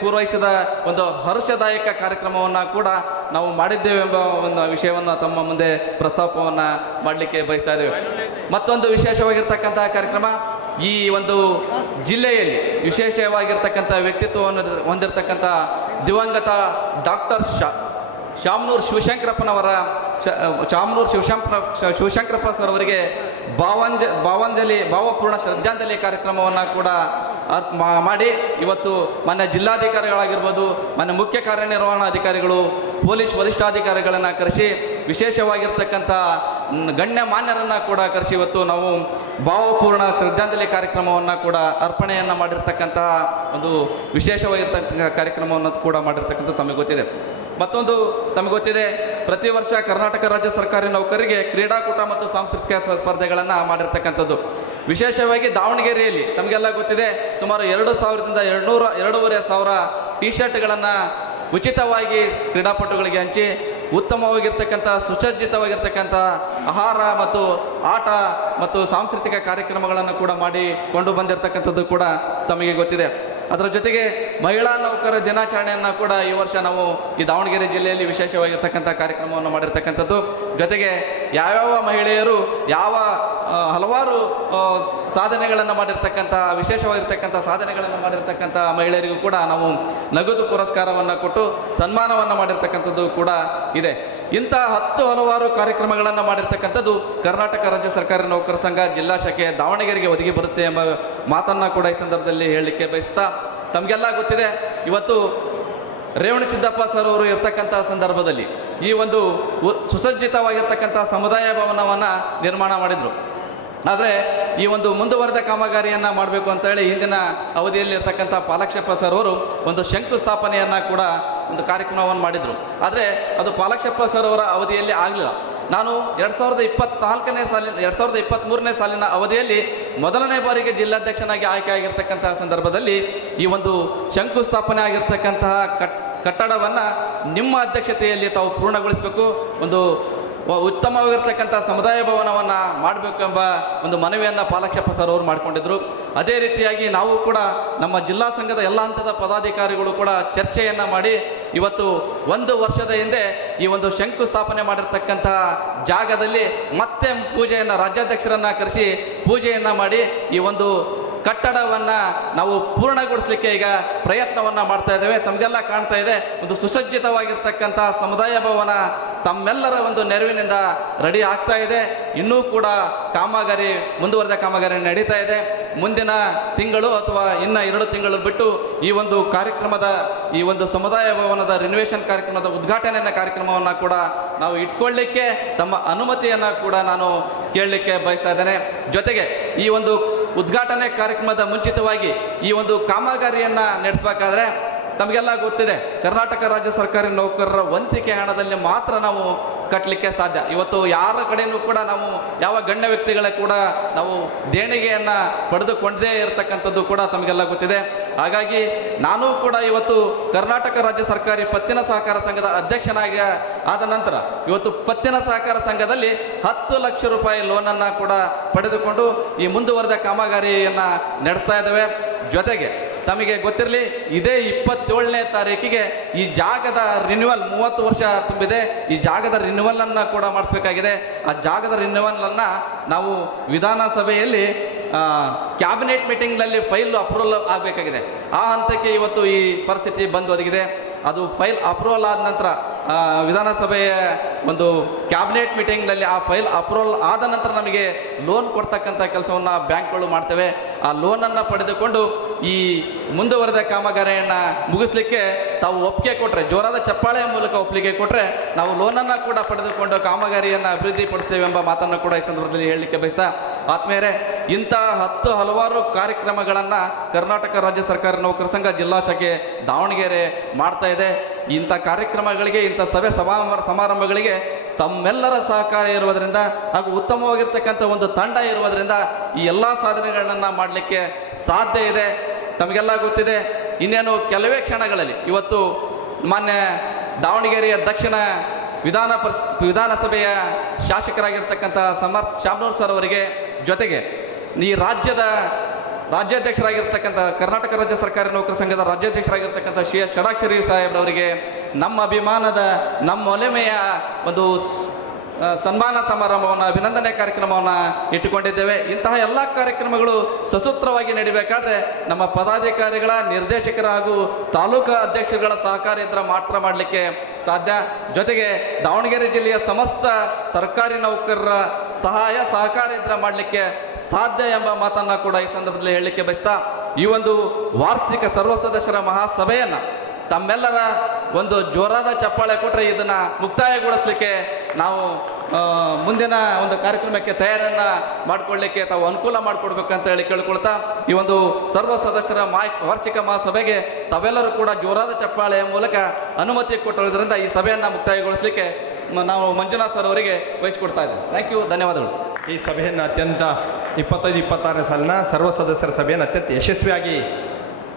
ಪೂರೈಸಿದ ಒಂದು ಹರ್ಷದಾಯಕ ಕಾರ್ಯಕ್ರಮವನ್ನು ಕೂಡ ನಾವು ಮಾಡಿದ್ದೇವೆ ಎಂಬ ಒಂದು ವಿಷಯವನ್ನು ತಮ್ಮ ಮುಂದೆ ಪ್ರಸ್ತಾಪವನ್ನು ಮಾಡಲಿಕ್ಕೆ ಬಯಸ್ತಾ ಇದ್ದೇವೆ. ಮತ್ತೊಂದು ವಿಶೇಷವಾಗಿರ್ತಕ್ಕಂತಹ ಕಾರ್ಯಕ್ರಮ, ಈ ಒಂದು ಜಿಲ್ಲೆಯಲ್ಲಿ ವಿಶೇಷವಾಗಿರ್ತಕ್ಕಂಥ ವ್ಯಕ್ತಿತ್ವವನ್ನು ಹೊಂದಿರತಕ್ಕಂಥ ದಿವಂಗತ ಡಾಕ್ಟರ್ ಶಾಮನೂರು ಶಿವಶಂಕರಪ್ಪನವರ ಶಿವಶಂಕರಪ್ಪ ಸರ್ ಅವರಿಗೆ ಭಾವಪೂರ್ಣ ಶ್ರದ್ಧಾಂಜಲಿ ಕಾರ್ಯಕ್ರಮವನ್ನು ಕೂಡ ಮಾಡಿ ಇವತ್ತು ಮಾನ್ಯ ಜಿಲ್ಲಾಧಿಕಾರಿಗಳಾಗಿರ್ಬೋದು, ಮಾನ್ಯ ಮುಖ್ಯ ಕಾರ್ಯನಿರ್ವಹಣಾಧಿಕಾರಿಗಳು, ಪೊಲೀಸ್ ವರಿಷ್ಠಾಧಿಕಾರಿಗಳನ್ನು ಕರೆಸಿ ವಿಶೇಷವಾಗಿರ್ತಕ್ಕಂಥ ಗಣ್ಯ ಮಾನ್ಯರನ್ನು ಕೂಡ ಕರೆಸಿ ಇವತ್ತು ನಾವು ಭಾವಪೂರ್ಣ ಶ್ರದ್ಧಾಂಜಲಿ ಕಾರ್ಯಕ್ರಮವನ್ನು ಕೂಡ ಅರ್ಪಣೆಯನ್ನು ಮಾಡಿರ್ತಕ್ಕಂತಹ ಒಂದು ವಿಶೇಷವಾಗಿರ್ತಕ್ಕಂಥ ಕಾರ್ಯಕ್ರಮವನ್ನು ಕೂಡ ಮಾಡಿರ್ತಕ್ಕಂಥ ತಮಗೆ ಗೊತ್ತಿದೆ. ಮತ್ತೊಂದು ತಮಗೆ ಗೊತ್ತಿದೆ, ಪ್ರತಿ ವರ್ಷ ಕರ್ನಾಟಕ ರಾಜ್ಯ ಸರ್ಕಾರಿ ನೌಕರರಿಗೆ ಕ್ರೀಡಾಕೂಟ ಮತ್ತು ಸಾಂಸ್ಕೃತಿಕ ಸ್ಪರ್ಧೆಗಳನ್ನು ಮಾಡಿರ್ತಕ್ಕಂಥದ್ದು. ವಿಶೇಷವಾಗಿ ದಾವಣಗೆರೆಯಲ್ಲಿ ತಮಗೆಲ್ಲ ಗೊತ್ತಿದೆ, ಸುಮಾರು 2,000ದಿಂದ 2,500 ಟಿ ಶರ್ಟ್ಗಳನ್ನು ಉಚಿತವಾಗಿ ಕ್ರೀಡಾಪಟುಗಳಿಗೆ ಹಂಚಿ ಉತ್ತಮವಾಗಿರ್ತಕ್ಕಂಥ ಸುಸಜ್ಜಿತವಾಗಿರ್ತಕ್ಕಂಥ ಆಹಾರ ಮತ್ತು ಆಟ ಮತ್ತು ಸಾಂಸ್ಕೃತಿಕ ಕಾರ್ಯಕ್ರಮಗಳನ್ನು ಕೂಡ ಮಾಡಿಕೊಂಡು ಬಂದಿರತಕ್ಕಂಥದ್ದು ಕೂಡ ತಮಗೆ ಗೊತ್ತಿದೆ. ಅದರ ಜೊತೆಗೆ ಮಹಿಳಾ ನೌಕರ ದಿನಾಚರಣೆಯನ್ನು ಕೂಡ ಈ ವರ್ಷ ನಾವು ಈ ದಾವಣಗೆರೆ ಜಿಲ್ಲೆಯಲ್ಲಿ ವಿಶೇಷವಾಗಿರ್ತಕ್ಕಂಥ ಕಾರ್ಯಕ್ರಮವನ್ನು ಮಾಡಿರ್ತಕ್ಕಂಥದ್ದು. ಜೊತೆಗೆ ಯಾವ್ಯಾವ ಮಹಿಳೆಯರು ಹಲವಾರು ಸಾಧನೆಗಳನ್ನು ಮಾಡಿರ್ತಕ್ಕಂಥ ವಿಶೇಷವಾಗಿರ್ತಕ್ಕಂಥ ಸಾಧನೆಗಳನ್ನು ಮಾಡಿರ್ತಕ್ಕಂಥ ಮಹಿಳೆಯರಿಗೂ ಕೂಡ ನಾವು ನಗದು ಪುರಸ್ಕಾರವನ್ನು ಕೊಟ್ಟು ಸನ್ಮಾನವನ್ನು ಮಾಡಿರ್ತಕ್ಕಂಥದ್ದು ಕೂಡ ಇದೆ. ಇಂಥ ಹಲವಾರು ಕಾರ್ಯಕ್ರಮಗಳನ್ನು ಮಾಡಿರ್ತಕ್ಕಂಥದ್ದು ಕರ್ನಾಟಕ ರಾಜ್ಯ ಸರ್ಕಾರಿ ನೌಕರ ಸಂಘ ಜಿಲ್ಲಾ ಶಾಖೆ ದಾವಣಗೆರೆಗೆ ಒದಗಿ ಬರುತ್ತೆ ಎಂಬ ಮಾತನ್ನು ಕೂಡ ಈ ಸಂದರ್ಭದಲ್ಲಿ ಹೇಳಲಿಕ್ಕೆ ಬಯಸ್ತಾ, ತಮಗೆಲ್ಲ ಗೊತ್ತಿದೆ, ಇವತ್ತು ರೇವಣಸಿದ್ದಪ್ಪ ಸರ್ ಅವರು ಇರ್ತಕ್ಕಂಥ ಸಂದರ್ಭದಲ್ಲಿ ಈ ಒಂದು ಸುಸಜ್ಜಿತವಾಗಿರ್ತಕ್ಕಂಥ ಸಮುದಾಯ ಭವನವನ್ನು ನಿರ್ಮಾಣ ಮಾಡಿದರು. ಆದರೆ ಈ ಒಂದು ಮುಂದುವರೆದ ಕಾಮಗಾರಿಯನ್ನು ಮಾಡಬೇಕು ಅಂತ ಹೇಳಿ ಹಿಂದಿನ ಅವಧಿಯಲ್ಲಿ ಇರ್ತಕ್ಕಂಥ ಪಾಲಾಕ್ಷಪ್ಪ ಸರ್ ಅವರು ಒಂದು ಶಂಕುಸ್ಥಾಪನೆಯನ್ನು ಕೂಡ ಒಂದು ಕಾರ್ಯಕ್ರಮವನ್ನು ಮಾಡಿದರು. ಆದರೆ ಅದು ಪಾಲಾಕ್ಷಪ್ಪ ಸರ್ ಅವರ ಅವಧಿಯಲ್ಲಿ ಆಗಲಿಲ್ಲ. ನಾನು 2023ನೇ ಸಾಲಿನ ಅವಧಿಯಲ್ಲಿ ಮೊದಲನೇ ಬಾರಿಗೆ ಜಿಲ್ಲಾಧ್ಯಕ್ಷನಾಗಿ ಆಯ್ಕೆ ಆಗಿರ್ತಕ್ಕಂತಹ ಸಂದರ್ಭದಲ್ಲಿ ಈ ಒಂದು ಶಂಕುಸ್ಥಾಪನೆ ಆಗಿರ್ತಕ್ಕಂತಹ ಕಟ್ಟಡವನ್ನು ನಿಮ್ಮ ಅಧ್ಯಕ್ಷತೆಯಲ್ಲಿ ತಾವು ಪೂರ್ಣಗೊಳಿಸಬೇಕು, ಒಂದು ಉತ್ತಮವಾಗಿರ್ತಕ್ಕಂಥ ಸಮುದಾಯ ಭವನವನ್ನು ಮಾಡಬೇಕೆಂಬ ಒಂದು ಮನವಿಯನ್ನು ಪಾಲಾಕ್ಷಪ್ಪ ಸರ್ ಅವರು ಮಾಡಿಕೊಂಡಿದ್ದರು. ಅದೇ ರೀತಿಯಾಗಿ ನಾವು ಕೂಡ ನಮ್ಮ ಜಿಲ್ಲಾ ಸಂಘದ ಎಲ್ಲ ಹಂತದ ಪದಾಧಿಕಾರಿಗಳು ಕೂಡ ಚರ್ಚೆಯನ್ನು ಮಾಡಿ ಇವತ್ತು 1 ವರ್ಷದ ಹಿಂದೆ ಈ ಒಂದು ಶಂಕುಸ್ಥಾಪನೆ ಮಾಡಿರ್ತಕ್ಕಂತಹ ಜಾಗದಲ್ಲಿ ಮತ್ತೆ ಪೂಜೆಯನ್ನು ರಾಜ್ಯಾಧ್ಯಕ್ಷರನ್ನು ಕರೆಸಿ ಪೂಜೆಯನ್ನು ಮಾಡಿ ಈ ಒಂದು ಕಟ್ಟಡವನ್ನು ನಾವು ಪೂರ್ಣಗೊಳಿಸಲಿಕ್ಕೆ ಈಗ ಪ್ರಯತ್ನವನ್ನು ಮಾಡ್ತಾ ಇದ್ದೇವೆ. ತಮಗೆಲ್ಲ ಕಾಣ್ತಾ ಇದೆ, ಒಂದು ಸುಸಜ್ಜಿತವಾಗಿರ್ತಕ್ಕಂಥ ಸಮುದಾಯ ಭವನ ತಮ್ಮೆಲ್ಲರ ಒಂದು ನೆರವಿನಿಂದ ರೆಡಿ ಆಗ್ತಾ ಇದೆ. ಇನ್ನೂ ಕೂಡ ಮುಂದುವರೆದ ಕಾಮಗಾರಿ ನಡೀತಾ ಇದೆ. ಮುಂದಿನ ತಿಂಗಳು ಅಥವಾ ಇನ್ನು 2 ತಿಂಗಳು ಬಿಟ್ಟು ಈ ಒಂದು ಈ ಒಂದು ಸಮುದಾಯ ಭವನದ ರಿನೋವೇಷನ್ ಕಾರ್ಯಕ್ರಮದ ಉದ್ಘಾಟನೆಯ ಕಾರ್ಯಕ್ರಮವನ್ನು ಕೂಡ ನಾವು ಇಟ್ಕೊಳ್ಳಿಕ್ಕೆ ತಮ್ಮ ಅನುಮತಿಯನ್ನು ಕೂಡ ನಾನು ಕೇಳಲಿಕ್ಕೆ ಬಯಸ್ತಾ ಇದ್ದೇನೆ. ಜೊತೆಗೆ ಈ ಒಂದು ಉದ್ಘಾಟನೆ ಕಾರ್ಯಕ್ರಮದ ಮುಂಚಿತವಾಗಿ ಈ ಒಂದು ಕಾಮಗಾರಿಯನ್ನು ನಡೆಸಬೇಕಾದ್ರೆ ತಮಗೆಲ್ಲ ಗೊತ್ತಿದೆ, ಕರ್ನಾಟಕ ರಾಜ್ಯ ಸರ್ಕಾರಿ ನೌಕರರ ವಂತಿಕೆ ಹಣದಲ್ಲಿ ಮಾತ್ರ ನಾವು ಕಟ್ಟಲಿಕ್ಕೆ ಸಾಧ್ಯ. ಇವತ್ತು ಯಾರ ಕಡೆಯೂ ಕೂಡ ನಾವು ಯಾವ ಗಣ್ಯ ವ್ಯಕ್ತಿಗಳ ಕೂಡ ನಾವು ದೇಣಿಗೆಯನ್ನು ಪಡೆದುಕೊಂಡೇ ಇರತಕ್ಕಂಥದ್ದು ಕೂಡ ತಮಗೆಲ್ಲ ಗೊತ್ತಿದೆ. ಹಾಗಾಗಿ ನಾನು ಕೂಡ ಇವತ್ತು ಕರ್ನಾಟಕ ರಾಜ್ಯ ಸರ್ಕಾರಿ ಪತ್ತಿನ ಸಹಕಾರ ಸಂಘದ ಅಧ್ಯಕ್ಷನಾಗಿ ಆದ ನಂತರ ಇವತ್ತು ಪತ್ತಿನ ಸಹಕಾರ ಸಂಘದಲ್ಲಿ 10 ಲಕ್ಷ ರೂಪಾಯಿ ಲೋನನ್ನು ಕೂಡ ಪಡೆದುಕೊಂಡು ಈ ಮುಂದುವರೆದ ಕಾಮಗಾರಿಯನ್ನು ನಡೆಸ್ತಾ ಇದ್ದೇವೆ. ಜೊತೆಗೆ ತಮಗೆ ಗೊತ್ತಿರಲಿ, ಇದೇ 27ನೇ ತಾರೀಕಿಗೆ ಈ ಜಾಗದ ರಿನ್ಯೂವಲ್ 30 ವರ್ಷ ತುಂಬಿದೆ. ಈ ಜಾಗದ ರಿನ್ಯೂವಲನ್ನು ಕೂಡ ಮಾಡಿಸ್ಬೇಕಾಗಿದೆ. ಆ ಜಾಗದ ರಿನ್ಯೂವಲನ್ನು ನಾವು ವಿಧಾನಸಭೆಯಲ್ಲಿ ಕ್ಯಾಬಿನೆಟ್ ಮೀಟಿಂಗ್ನಲ್ಲಿ ಫೈಲ್ ಅಪ್ರೂವಲ್ ಆಗಬೇಕಾಗಿದೆ. ಆ ಹಂತಕ್ಕೆ ಇವತ್ತು ಈ ಪರಿಸ್ಥಿತಿ ಬಂದು ಒದಗಿದೆ. ಅದು ಫೈಲ್ ಅಪ್ರೂವಲ್ ಆದ ನಂತರ ವಿಧಾನಸಭೆಯ ಒಂದು ಕ್ಯಾಬಿನೆಟ್ ಮೀಟಿಂಗ್ನಲ್ಲಿ ಆ ಫೈಲ್ ಅಪ್ರೂವಲ್ ಆದ ನಂತರ ನಮಗೆ ಲೋನ್ ಕೊಡ್ತಕ್ಕಂಥ ಕೆಲಸವನ್ನು ಬ್ಯಾಂಕ್ಗಳು ಮಾಡ್ತೇವೆ. ಆ ಲೋನನ್ನು ಪಡೆದುಕೊಂಡು ಈ ಮುಂದುವರೆದ ಕಾಮಗಾರಿಯನ್ನು ಮುಗಿಸ್ಲಿಕ್ಕೆ ತಾವು ಒಪ್ಪಿಗೆ ಕೊಟ್ಟರೆ, ಜೋರಾದ ಚಪ್ಪಾಳೆಯ ಮೂಲಕ ಒಪ್ಪಿಗೆ ಕೊಟ್ಟರೆ ನಾವು ಲೋನನ್ನು ಕೂಡ ಪಡೆದುಕೊಂಡು ಕಾಮಗಾರಿಯನ್ನು ಅಭಿವೃದ್ಧಿಪಡಿಸ್ತೇವೆ ಎಂಬ ಮಾತನ್ನು ಕೂಡ ಈ ಸಂದರ್ಭದಲ್ಲಿ ಹೇಳಲಿಕ್ಕೆ ಬಯಸ್ತಾ, ಆತ್ಮೀಯರೇ, ಇಂಥ ಹಲವಾರು ಕಾರ್ಯಕ್ರಮಗಳನ್ನು ಕರ್ನಾಟಕ ರಾಜ್ಯ ಸರ್ಕಾರಿ ನೌಕರ ಸಂಘ ಜಿಲ್ಲಾ ಶಾಖೆ ದಾವಣಗೆರೆ ಮಾಡ್ತಾ ಇದೆ. ಇಂಥ ಕಾರ್ಯಕ್ರಮಗಳಿಗೆ, ಇಂಥ ಸಭೆ ಸಮಾರಂಭಗಳಿಗೆ ತಮ್ಮೆಲ್ಲರ ಸಹಕಾರ ಇರುವುದರಿಂದ ಹಾಗೂ ಉತ್ತಮವಾಗಿರ್ತಕ್ಕಂಥ ಒಂದು ತಂಡ ಇರುವುದರಿಂದ ಈ ಎಲ್ಲ ಸಾಧನೆಗಳನ್ನು ಮಾಡಲಿಕ್ಕೆ ಸಾಧ್ಯ ಇದೆ. ತಮಗೆಲ್ಲ ಗೊತ್ತಿದೆ, ಇನ್ನೇನು ಕೆಲವೇ ಕ್ಷಣಗಳಲ್ಲಿ ಇವತ್ತು ಮಾನ್ಯ ದಾವಣಗೆರೆಯ ದಕ್ಷಿಣ ವಿಧಾನಸಭೆಯ ಶಾಸಕರಾಗಿರ್ತಕ್ಕಂಥ ಸಮರ್ಥ್ ಶಾಮನೂರ್ ಸರ್ ಅವರಿಗೆ ಜೊತೆಗೆ ಈ ರಾಜ್ಯಾಧ್ಯಕ್ಷರಾಗಿರ್ತಕ್ಕಂಥ ಕರ್ನಾಟಕ ರಾಜ್ಯ ಸರ್ಕಾರಿ ನೌಕರ ಸಂಘದ ರಾಜ್ಯಾಧ್ಯಕ್ಷರಾಗಿರ್ತಕ್ಕಂಥ ಎಸ್ ಷಡಾಕ್ಷರಿ ಸಾಹೇಬ್ರವರಿಗೆ ನಮ್ಮ ಅಭಿಮಾನದ, ನಮ್ಮ ಒಲೆಮೆಯ ಒಂದು ಸನ್ಮಾನ ಸಮಾರಂಭವನ್ನು, ಅಭಿನಂದನೆ ಕಾರ್ಯಕ್ರಮವನ್ನು ಇಟ್ಟುಕೊಂಡಿದ್ದೇವೆ. ಇಂತಹ ಎಲ್ಲ ಕಾರ್ಯಕ್ರಮಗಳು ಸಸೂತ್ರವಾಗಿ ನಡಿಬೇಕಾದ್ರೆ ನಮ್ಮ ಪದಾಧಿಕಾರಿಗಳ, ನಿರ್ದೇಶಕರ ಹಾಗೂ ತಾಲೂಕಾ ಅಧ್ಯಕ್ಷರುಗಳ ಸಹಕಾರ ಇದ್ದರೆ ಮಾತ್ರ ಮಾಡಲಿಕ್ಕೆ ಸಾಧ್ಯ. ಜೊತೆಗೆ ದಾವಣಗೆರೆ ಜಿಲ್ಲೆಯ ಸಮಸ್ತ ಸರ್ಕಾರಿ ನೌಕರರ ಸಹಕಾರ ಇದ್ದರೆ ಮಾಡಲಿಕ್ಕೆ ಸಾಧ್ಯ ಎಂಬ ಮಾತನ್ನು ಕೂಡ ಈ ಸಂದರ್ಭದಲ್ಲಿ ಹೇಳಲಿಕ್ಕೆ ಬಯಸ್ತಾ, ಈ ಒಂದು ವಾರ್ಷಿಕ ಸರ್ವ ಸದಸ್ಯರ ಮಹಾಸಭೆಯನ್ನು ತಮ್ಮೆಲ್ಲರ ಒಂದು ಜೋರಾದ ಚಪ್ಪಾಳೆ ಕೊಟ್ಟರೆ ಇದನ್ನು ಮುಕ್ತಾಯಗೊಳಿಸಲಿಕ್ಕೆ ನಾವು ಮುಂದಿನ ಒಂದು ಕಾರ್ಯಕ್ರಮಕ್ಕೆ ತಯಾರಿಯನ್ನು ಮಾಡಿಕೊಳ್ಳಲಿಕ್ಕೆ ತಾವು ಅನುಕೂಲ ಮಾಡಿಕೊಡ್ಬೇಕಂತ ಹೇಳಿ ಕೇಳಿಕೊಳ್ತಾ, ಈ ಒಂದು ಸರ್ವ ಸದಸ್ಯರ ವಾರ್ಷಿಕ ಮಹಾಸಭೆಗೆ ತಾವೆಲ್ಲರೂ ಕೂಡ ಜೋರಾದ ಚಪ್ಪಾಳೆಯ ಮೂಲಕ ಅನುಮತಿ ಕೊಟ್ಟಿರೋದ್ರಿಂದ ಈ ಸಭೆಯನ್ನು ಮುಕ್ತಾಯಗೊಳಿಸಲಿಕ್ಕೆ ನಾವು ಮಂಜುನಾಥ್ ಸರ್ ಅವರಿಗೆ ವಹಿಸಿಕೊಡ್ತಾ ಇದ್ದೇವೆ. ಥ್ಯಾಂಕ್ ಯು, ಧನ್ಯವಾದಗಳು. ಈ ಸಭೆಯನ್ನು 25-26ನೇ ಸಾಲಿನ ಸರ್ವ ಸದಸ್ಯರ ಸಭೆಯನ್ನು ಅತ್ಯಂತ ಯಶಸ್ವಿಯಾಗಿ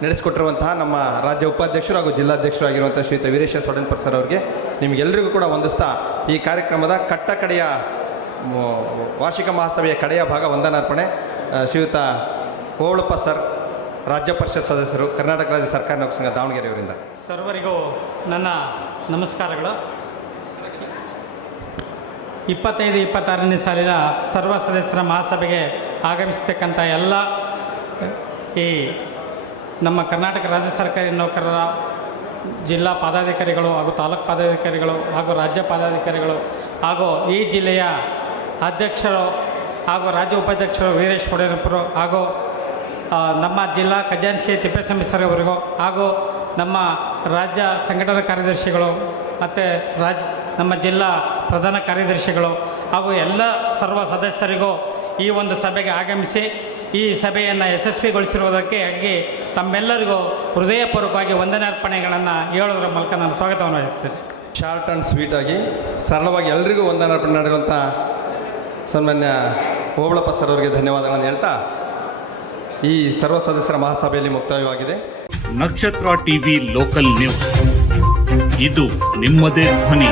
ನಡೆಸಿಕೊಟ್ಟಿರುವಂತಹ ನಮ್ಮ ರಾಜ್ಯ ಉಪಾಧ್ಯಕ್ಷರು ಹಾಗೂ ಜಿಲ್ಲಾಧ್ಯಕ್ಷರು ಆಗಿರುವಂಥ ಶ್ರೀಯುತ ವೀರೇಶ ಸೊಡನ್ಪರ್ ಸರ್ ಅವರಿಗೆ ನಿಮಗೆಲ್ಲರಿಗೂ ಕೂಡ ವಂದಿಸ್ತಾ, ಈ ಕಾರ್ಯಕ್ರಮದ ಕಡೆಯ ವಾರ್ಷಿಕ ಮಹಾಸಭೆಯ ಕಡೆಯ ಭಾಗ ವಂದನಾರ್ಪಣೆ ಶ್ರೀಯುತ ಓವಳಪ್ಪ ಸರ್, ರಾಜ್ಯ ಪರಿಷತ್ ಸದಸ್ಯರು, ಕರ್ನಾಟಕ ರಾಜ್ಯ ಸರ್ಕಾರಿ ನೌಕರ ಸಂಘ ದಾವಣಗೆರೆಯವರಿಂದ. ಸರ್ವರಿಗೂ ನನ್ನ ನಮಸ್ಕಾರಗಳು. 25-26ನೇ ಸಾಲಿನ ಸರ್ವ ಸದಸ್ಯರ ಮಹಾಸಭೆಗೆ ಆಗಮಿಸತಕ್ಕಂಥ ಎಲ್ಲ ಈ ನಮ್ಮ ಕರ್ನಾಟಕ ರಾಜ್ಯ ಸರ್ಕಾರಿ ನೌಕರರ ಜಿಲ್ಲಾ ಪದಾಧಿಕಾರಿಗಳು ಹಾಗೂ ತಾಲೂಕು ಪದಾಧಿಕಾರಿಗಳು ಹಾಗೂ ರಾಜ್ಯ ಪದಾಧಿಕಾರಿಗಳು ಹಾಗೂ ಈ ಜಿಲ್ಲೆಯ ಅಧ್ಯಕ್ಷರು ಹಾಗೂ ರಾಜ್ಯ ಉಪಾಧ್ಯಕ್ಷರು ವೀರೇಶ್ ಒಡೆಯಪ್ಪರು ಹಾಗೂ ನಮ್ಮ ಜಿಲ್ಲಾ ಖಜಾನ್ಸಿ ತಿಪ್ಪೇಸ್ವಾಮಿ ಸರ್ ಅವರಿಗೂ ಹಾಗೂ ನಮ್ಮ ರಾಜ್ಯ ಸಂಘಟನಾ ಕಾರ್ಯದರ್ಶಿಗಳು ಮತ್ತು ನಮ್ಮ ಜಿಲ್ಲಾ ಪ್ರಧಾನ ಕಾರ್ಯದರ್ಶಿಗಳು ಹಾಗೂ ಎಲ್ಲ ಸರ್ವ ಸದಸ್ಯರಿಗೂ ಈ ಒಂದು ಸಭೆಗೆ ಆಗಮಿಸಿ ಈ ಸಭೆಯನ್ನು ಯಶಸ್ವಿಗೊಳಿಸಿರುವುದಕ್ಕೆ ಹಾಗೆ ತಮ್ಮೆಲ್ಲರಿಗೂ ಹೃದಯಪೂರ್ವಕವಾಗಿ ವಂದನಾರ್ಪಣೆಗಳನ್ನು ಹೇಳೋದ್ರ ಮೂಲಕ ನಾನು ಸ್ವಾಗತವನ್ನು ವಹಿಸ್ತೇನೆ. ಶಾರ್ಟ್ ಆ್ಯಂಡ್ ಸ್ವೀಟಾಗಿ ಸರಳವಾಗಿ ಎಲ್ರಿಗೂ ವಂದನಾರ್ಪಣೆ ಮಾಡಿರುವಂಥ ಸನ್ಮಾನ್ಯ ಓಬಳಪ್ಪ ಸರ್ ಅವರಿಗೆ ಧನ್ಯವಾದಗಳನ್ನು ಹೇಳ್ತಾ ಈ ಸರ್ವ ಸದಸ್ಯರ ಮಹಾಸಭೆಯಲ್ಲಿ ಮುಕ್ತಾಯವಾಗಿದೆ. ನಕ್ಷತ್ರ ಟಿವಿ ಲೋಕಲ್ ನ್ಯೂಸ್, ಇದು ನಿಮ್ಮದೇ ಧ್ವನಿ.